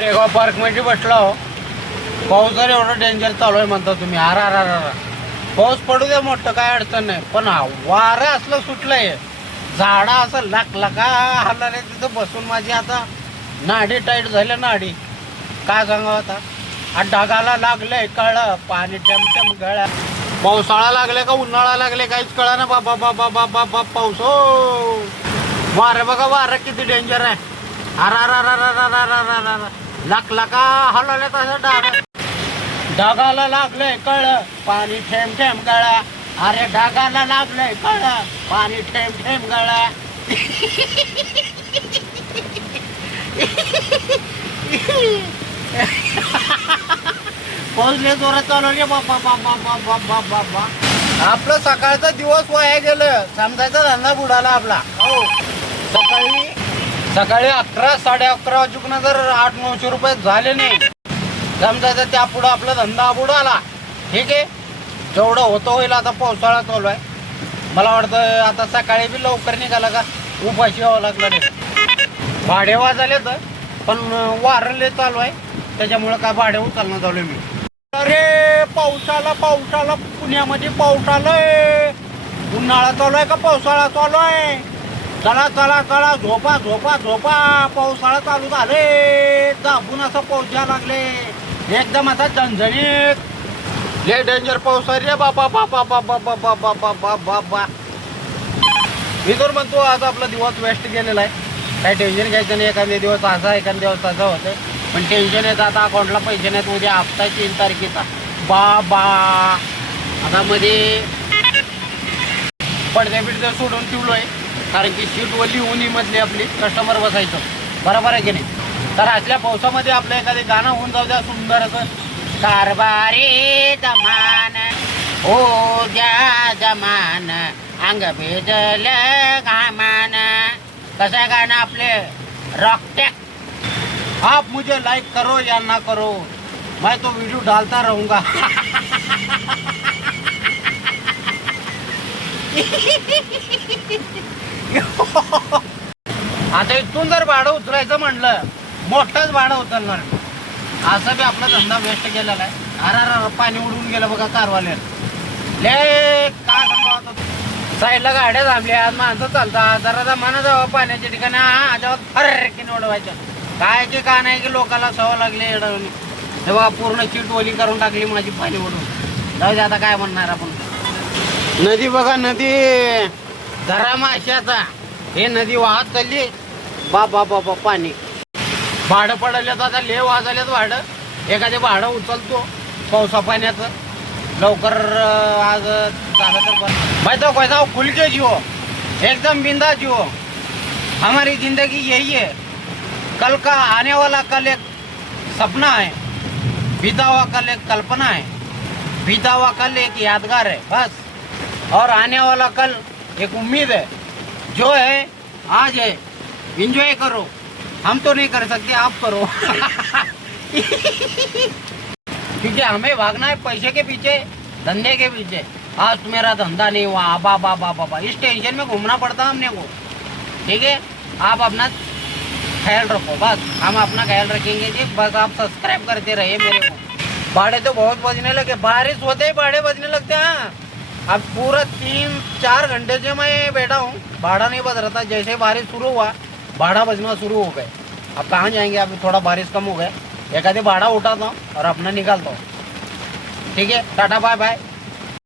Regaon park मध्ये बसला हो. पाऊस जर एवढं डेंजर चालू आहे म्हणता तुम्ही. आरा पाऊस पडू द्या मोठं, काय अडचण नाही. पण वारं असलं सुटलंय, झाडा असं लका हल्लाय तिथं बसून माझी आता नाडी टाईट झाल्या. नाडी काय सांगावं आता. ढगाला लागलंय कळलं, पाणी टमटम गळ्या. पावसाळा लागले का उन्हाळा लागले काहीच कळा ना बाबा. बाबा बाबा बाबा पाऊस हो. वारं बघा, वारं किती डेंजर आहे. अरा लका हलवल्या तसं ढगाला लागलंय कळलं, पाणी थेंब थेंब गळा. अरे ढगाला लागलंय कळलं, पाणी थेंब थेंब गळा. पाऊसले जोरात चालवले बाबा बाबा बाबा बाबा बाबा. आपलं सकाळचा दिवस वाया गेलं, समजायचा धंदा बुडाला आपला. हो सकाळी 11 11:30 वाजून जर 800-900 रुपये झाले नाही समजायचं, त्या पुढं आपला धंदा बुडाला. ठीक आहे, जेवढं होतं होईल. आता पावसाळा चालू आहे, मला वाटतं आता सकाळी बी लवकर निघाला का उपाशी यावं लागलं नाही. भाडे वाजले तर पण वारले चालू आहे, त्याच्यामुळं काय भाडे उचलणं चालू मी. अरे पावसाला पुण्यामध्ये पाऊस आलाय. उन्हाळा चालू आहे का पावसाळा चालू आहे. चला चला चला झोपा झोपा झोपा, पावसाळा चालू झाले. दाबून असं पाऊस यायला लागले एकदम आता झणझणीत. लय डेंजर पाऊस आहे रे बाबा बाबा बाबा बाबा बाबा बाबा बा. मी तर म्हणतो आज आपला दिवस वेस्ट गेलेला आहे. काही टेन्शन घ्यायचं नाही. एखाद्या दिवस असा एखाद्या दिवस असा होतं, पण टेन्शन येतं. आता अकाउंटला पैसे नाहीत, उद्या हप्ता 3 तारखेचा बाबा. आता मध्ये पडद्या बिडद्या सोडून ठेवलो आहे, कारण की शीटवर लिहून मधली आपली कस्टमर बसायचं. बरोबर आहे की नाही. तर असल्या पावसामध्ये आपलं एखादे गाणं होऊन जाऊ द्या सुंदर असं. कारभारी जमान हो द्या जमान, अंग भेजल घामान. कसं आहे गाणं आपले रॉकटॅक. आप मुझे लाइक करो या ना करो, मैं तो वीडियो डालता रहूंगा. आता इथून जर भाडं उचलायचं म्हणलं, मोठंच भाडं उचलणार. असं बी आपला धंदा वेस्ट गेलेला आहे. अरे पाणी उडून गेलं बघा कारवाले. ले काय सांगा, साईडला गाड्या थांबल्या, माणसं चालतात. जरा जमाना जावं पाण्याच्या ठिकाणी जेव्हा फरकीने उडवायचं. काय की का नाही की लोकांना सवय लागली एवढं. तेव्हा पूर्ण सीट ओली करून टाकली माझी पाणी ओढून. जाऊ दे आता काय म्हणणार आपण. नदी बघा, नदी जरा माशाचा. हे नदी वाहत चालली बाबा बाबा. पाणी भाडं पडले तर आता ले वाजलेत भाडं. एखादे भाडं उचलतो पावसा पाण्याचं लवकर. आज झालं तर भाई तो कैसा खुल के जियो, एकदम बिंदा जियो. हमारी जिंदगी यही है. कल का आने वाला कल एक सपना है, बीता हुआ कल एक कल्पना है, बीता हुआ कल एक यादगार है बस, और आने वाला कल एक उम्मीद है. जो है आज है, एंजॉय करो. हम तो नहीं कर सकते, आप करो. क्योंकि हमें भागना है पैसे के पीछे, धंधे के पीछे. आज मेरा धंधा नहीं हुआ बाबा बाबा बाबा, इस टेंशन में घूमना पड़ता हमने को. ठीक है, आप अपना ख्याल रखो बस. हम अपना ख्याल रखेंगे जी, बस आप सब्सक्राइब करते रहिए मेरे को. भाड़े तो बहुत बजने लगे, बारिश होते ही भाड़े बजने लगते हैं. अब पूरा 3-4 घंटे से मैं बैठा हूँ, भाड़ा नहीं बज रहा था. जैसे बारिश शुरू हुआ भाड़ा बजना शुरू हो गए. अब कहाँ जाएंगे, अभी थोड़ा बारिश कम हो गया. एक आधे भाड़ा उठाता हूँ और अपना निकालता हूँ. ठीक है, टाटा बाय बाय.